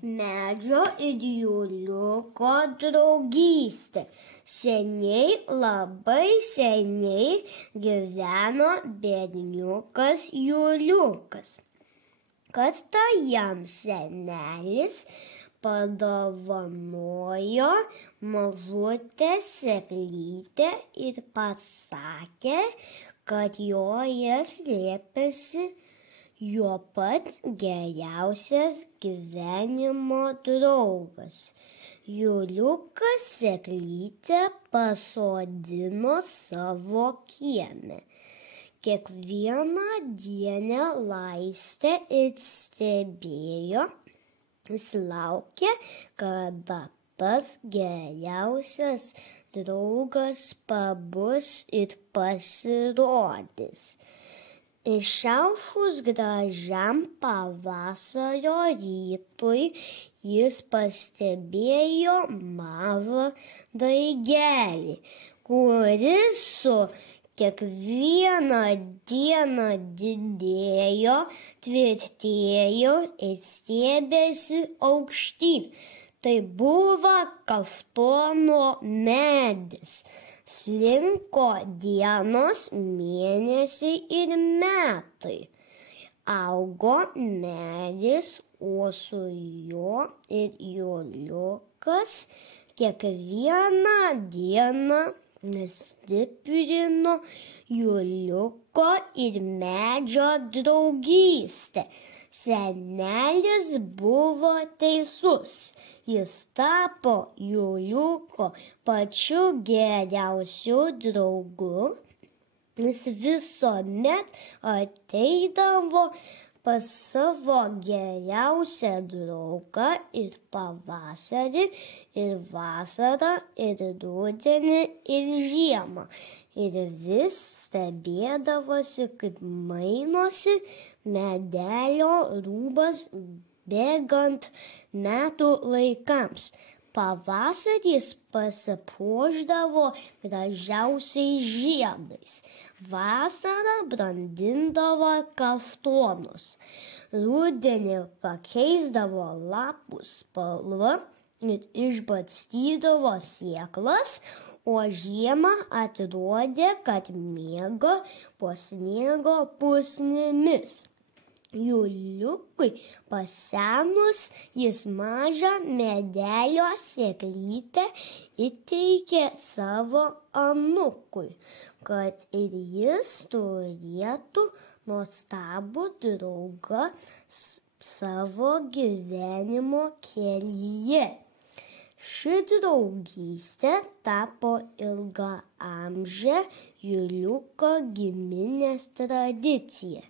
Medžio ir Juliuko draugystė. Seniai, labai seniai gyveno berniukas Juliukas. Kad jam senelis padovanojo mažutę sėklytę ir pasakė, kad joje slėpėsi jo pats geriausias gyvenimo draugas. Juliukas sėklytę pasodino savo kieme. Kiekvieną dieną laistė ir stebėjo, jis laukė, kada tas geriausias draugas pabus ir pasirodys. Išaušus gražiam pavasario rytui jis pastebėjo mažą daigelį, kuris su kiekvieną dieną didėjo, tvirtėjo ir stiebėsi aukštyn. Tai buvo kaštono medis. Slinko dienos, mėnesiai ir metai. Augo medis, o su juo ir Juliukas kiekvieną dieną stiprino Juliuko ir medžio draugystę. Senelis buvo teisus. Jis tapo Juliuko pačiu geriausiu draugu. Jis visuomet ateidavo pas savo geriausią draugą ir pavasarį, ir vasarą, ir rudenį, ir žiemą. Ir vis stebėdavosi, kaip mainosi medelio rūbas bėgant metų laikams. Pavasaris pasipuošdavo gražiausiais žiedais. Vasara brandindavo kaštonus. Rudenį pakeisdavo lapų spalvą ir išbarstydavo sėklas, o žiemą atrodė, kad miega po sniego pusnimis. Juliukui pasenus jis mažą medelio sėklytę įteikė savo anūkui, kad ir jis turėtų nuostabų draugą savo gyvenimo kelyje. Ši draugystė tapo ilgaamžė Juliuko giminės tradicija.